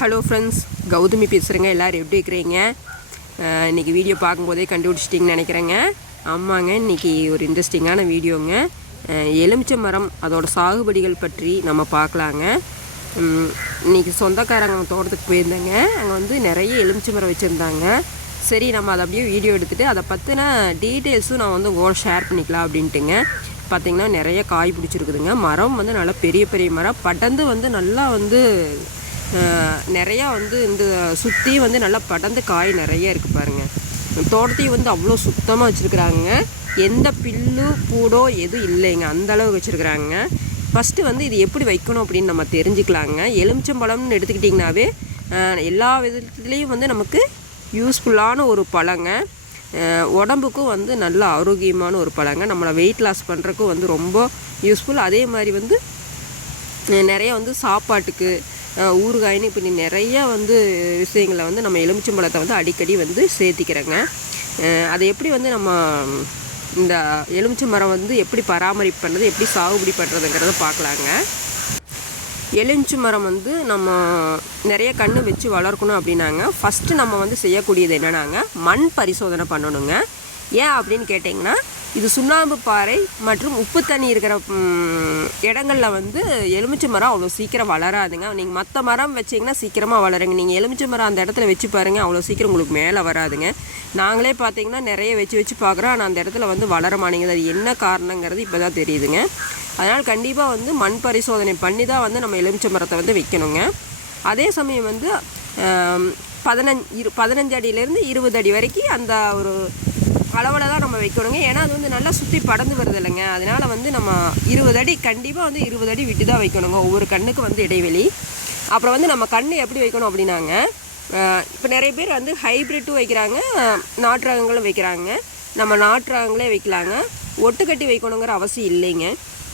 Hello friends Gautami பேசுகிறேங்க எல்லோரும் எப்படி இருக்கிறீங்க? இன்றைக்கி இன்னைக்கு வீடியோ பார்க்கும்போதே கண்டுபிடிச்சிட்டிங்கன்னு நினைக்கிறேங்க. ஆமாங்க இன்றைக்கி ஒரு இன்ட்ரெஸ்டிங்கான வீடியோங்க எலுமிச்சை மரம் அதோடய சாகுபடிகள் பற்றி நம்ம பார்க்கலாங்க. இன்றைக்கி இன்னைக்கு சொந்தக்காரங்க தோட்டத்துக்கு போயிருந்தேங்க. அங்கே வந்து நிறைய எலுமிச்சை மரம் வச்சுருந்தாங்க. சரி நம்ம அதை அப்படியே வீடியோ எடுத்துகிட்டு அதை பற்றின டீட்டெயில்ஸும் நான் வந்து உங்களோட ஷேர் பண்ணிக்கலாம் அப்படின்ட்டுங்க. பார்த்தீங்கன்னா நிறைய காய் பிடிச்சிருக்குதுங்க. மரம் வந்து நல்லா பெரிய பெரிய மரம். படர்ந்து வந்து நல்லா வந்து நிறையா வந்து இந்த சுற்றி வந்து நல்லா படர்ந்து காய் நிறைய இருக்குது பாருங்கள் தோட்டத்தையும் வந்து அவ்வளோ சுத்தமாக வச்சுருக்குறாங்க. எந்த பில்லு பூடோ எதுவும் இல்லைங்க. அந்த அளவுக்கு வச்சுருக்குறாங்க. ஃபஸ்ட்டு வந்து இது எப்படி வைக்கணும் அப்படின்னு நம்ம தெரிஞ்சுக்கலாங்க. எலுமிச்சம்பழம்னு எடுத்துக்கிட்டிங்கனாவே எல்லா விதத்துலேயும் வந்து நமக்கு யூஸ்ஃபுல்லான ஒரு பழங்க. உடம்புக்கும் வந்து நல்ல ஆரோக்கியமான ஒரு பழங்க. நம்மளை வெயிட் லாஸ் பண்ணுறக்கும் வந்து ரொம்ப யூஸ்ஃபுல் அதே மாதிரி வந்து நிறைய வந்து சாப்பாட்டுக்கு ஊறுகாய்னு இப்படி நிறைய வந்து விஷயங்களை வந்து நம்ம எலுமிச்சம்பழத்தை வந்து அடிக்கடி வந்து சேர்த்திக்கிறேங்க. அதை எப்படி வந்து நம்ம இந்த எலுமிச்சை மரம் வந்து எப்படி பராமரிப்பு பண்ணுறது எப்படி சாகுபடி பண்ணுறதுங்கிறத பார்க்கலாங்க. எலுமிச்சை மரம் வந்து நம்ம நிறைய கன்று வச்சு வளர்க்கணும் அப்படின்னாங்க. ஃபஸ்ட்டு நம்ம வந்து செய்யக்கூடியது என்னன்னாங்க மண் பரிசோதனை பண்ணணுங்க. ஏன் அப்படின்னு கேட்டிங்கன்னா இது சுண்ணாம்பு பாறை மற்றும் உப்பு தண்ணி இருக்கிற இடங்களில் வந்து எலுமிச்சை மரம் அவ்வளோ சீக்கிரம் வளராதுங்க. நீங்கள் மற்ற மரம் வச்சிங்கன்னா சீக்கிரமாக வளருங்க. நீங்கள் எலுமிச்சை மரம் அந்த இடத்துல வச்சு பாருங்கள் அவ்வளோ சீக்கிரம் உங்களுக்கு மேலே வராதுங்க. நாங்களே பார்த்தீங்கன்னா நிறைய வச்சு வச்சு பார்க்குறோம் ஆனால் அந்த இடத்துல வந்து வளர மாட்டேங்குது. அது என்ன காரணங்கிறது இப்போ தான் தெரியுதுங்க. அதனால் கண்டிப்பாக வந்து மண் பரிசோதனை பண்ணி தான் வந்து நம்ம எலுமிச்சை மரத்தை வந்து வைக்கணுங்க. அதே சமயம் வந்து பதினஞ்சு இரு பதினஞ்சு அடியிலேருந்து இருபது அடி வரைக்கும் அந்த ஒரு அளவில் தான் நம்ம வைக்கணுங்க ஏன்னா அது வந்து நல்லா சுற்றி படந்து வருது இல்லைங்க. அதனால் வந்து நம்ம இருபது அடி கண்டிப்பாக வந்து இருபது அடி விட்டு தான் வைக்கணுங்க. ஒவ்வொரு கண்ணுக்கு வந்து இடைவெளி. அப்புறம் வந்து நம்ம கண் எப்படி வைக்கணும் அப்படின்னாங்க. இப்போ நிறைய பேர் வந்து ஹைப்ரிட்டும் வைக்கிறாங்க. நாட்டு ரகங்களும் வைக்கிறாங்க. நம்ம நாட்டு ரகங்களே வைக்கலாங்க ஒட்டுக்கட்டி வைக்கணுங்கிற அவசியம் இல்லைங்க.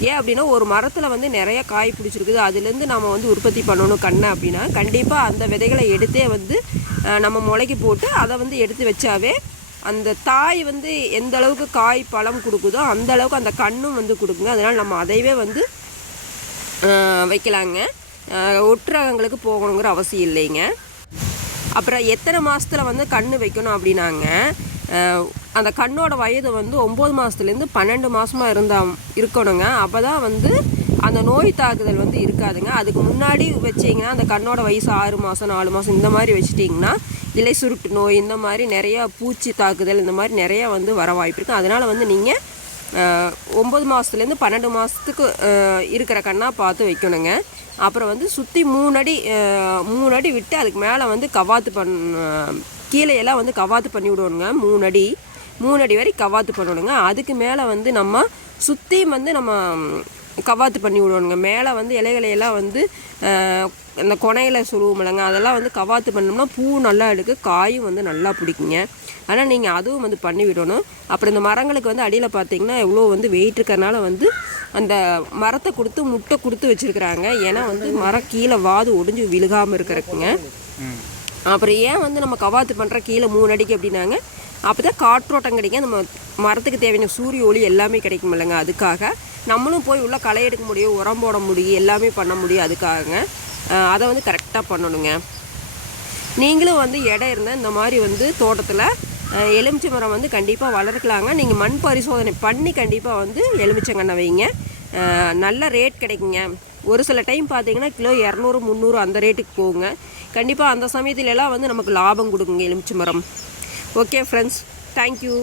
ஏன் அப்படின்னா ஒரு மரத்தில் வந்து நிறைய காய் பிடிச்சிருக்குது. அதுலேருந்து நம்ம வந்து உற்பத்தி பண்ணணும் கண்ணை அப்படின்னா கண்டிப்பாக அந்த விதைகளை எடுத்தே வந்து நம்ம முளைக்கு போட்டு அதை வந்து எடுத்து வச்சாவே அந்த தாய் வந்து எந்த அளவுக்கு காய் பழம் கொடுக்குதோ அந்த அளவுக்கு அந்த கண்ணும் வந்து கொடுக்குங்க. அதனால் நம்ம அதைவே வந்து வைக்கலாங்க. ஒற்றகங்களுக்கு போகணுங்கிற அவசியம் இல்லைங்க. அப்புறம் எத்தனை மாதத்துல வந்து கன்று வைக்கணும் அப்படின்னாங்க. அந்த கண்ணோட வயது வந்து ஒம்பது மாதத்துலேருந்து பன்னெண்டு மாதமாக இருந்தால் இருக்கணுங்க. அப்போ தான் வந்து அந்த நோய் தாக்குதல் வந்து இருக்காதுங்க. அதுக்கு முன்னாடி வச்சிங்கன்னா அந்த கண்ணோட வயசு ஆறு மாதம் நாலு மாதம் இந்த மாதிரி வச்சுட்டிங்கன்னா இலை சுருட்டு நோய் இந்த மாதிரி நிறையா பூச்சி தாக்குதல் இந்த மாதிரி நிறையா வந்து வர வாய்ப்பு இருக்குது அதனால் வந்து நீங்கள் ஒம்பது மாதத்துலேருந்து பன்னெண்டு மாதத்துக்கு இருக்கிற கண்ணாக பார்த்து வைக்கணுங்க. அப்புறம் வந்து சுற்றி மூணு அடி மூணு அடி விட்டு அதுக்கு மேலே வந்து கவாத்து பண் கீழேயெல்லாம் வந்து கவாத்து பண்ணி விடணுங்க. மூணு அடி மூணு அடி வரை கவாத்து பண்ணணுங்க. அதுக்கு மேலே வந்து நம்ம சுற்றியும் வந்து நம்ம கவாத்து பண்ணி விடணுங்க மேலே வந்து இலைகளையெல்லாம் வந்து அந்த கொனையில சொல்லுவோம்லங்க அதெல்லாம் வந்து கவாத்து பண்ணோம்னா பூ நல்லா எடுக்கு காயும் வந்து நல்லா பிடிக்குங்க. ஆனால் நீங்கள் அதுவும் வந்து பண்ணி விடணும். அப்புறம் இந்த மரங்களுக்கு வந்து அடியில் பார்த்தீங்கன்னா எவ்வளோ வந்து வெயிட் இருக்கிறனால வந்து அந்த மரத்தை கொடுத்து முட்டை கொடுத்து வச்சுருக்குறாங்க. ஏன்னா வந்து மரம் கீழே வாது ஒடிஞ்சு விழுகாமல் இருக்கிறதுக்குங்க அப்புறம் ஏன் வந்து நம்ம கவாத்து பண்ணுற கீழே மூணு அடிக்கு அப்படின்னாங்க. அப்போ தான் காற்றோட்டம் கிடைக்கும். நம்ம மரத்துக்கு தேவையான சூரிய ஒளி எல்லாமே கிடைக்கும் இல்லைங்க. அதுக்காக நம்மளும் போய் உள்ளே களை எடுக்க முடியும் உரம் போட முடியும் எல்லாமே பண்ண முடியும் அதுக்காகங்க. அதை வந்து கரெக்டாக பண்ணணுங்க. நீங்களும் வந்து இடம் இருந்தால் இந்த மாதிரி வந்து தோட்டத்தில் எலுமிச்சை மரம் வந்து கண்டிப்பாக வளர்க்கலாங்க. நீங்கள் மண் பரிசோதனை பண்ணி கண்டிப்பாக வந்து எலுமிச்சங்கண்ணை வைங்க. நல்ல ரேட் கிடைக்குங்க. ஒரு சில டைம் பார்த்தீங்கன்னா கிலோ இரநூறு முந்நூறு அந்த ரேட்டுக்கு போகுங்க. கண்டிப்பாக அந்த சமயத்துலலாம் வந்து நமக்கு லாபம் கொடுக்குங்க எலுமிச்சை மரம். Okay friends thank you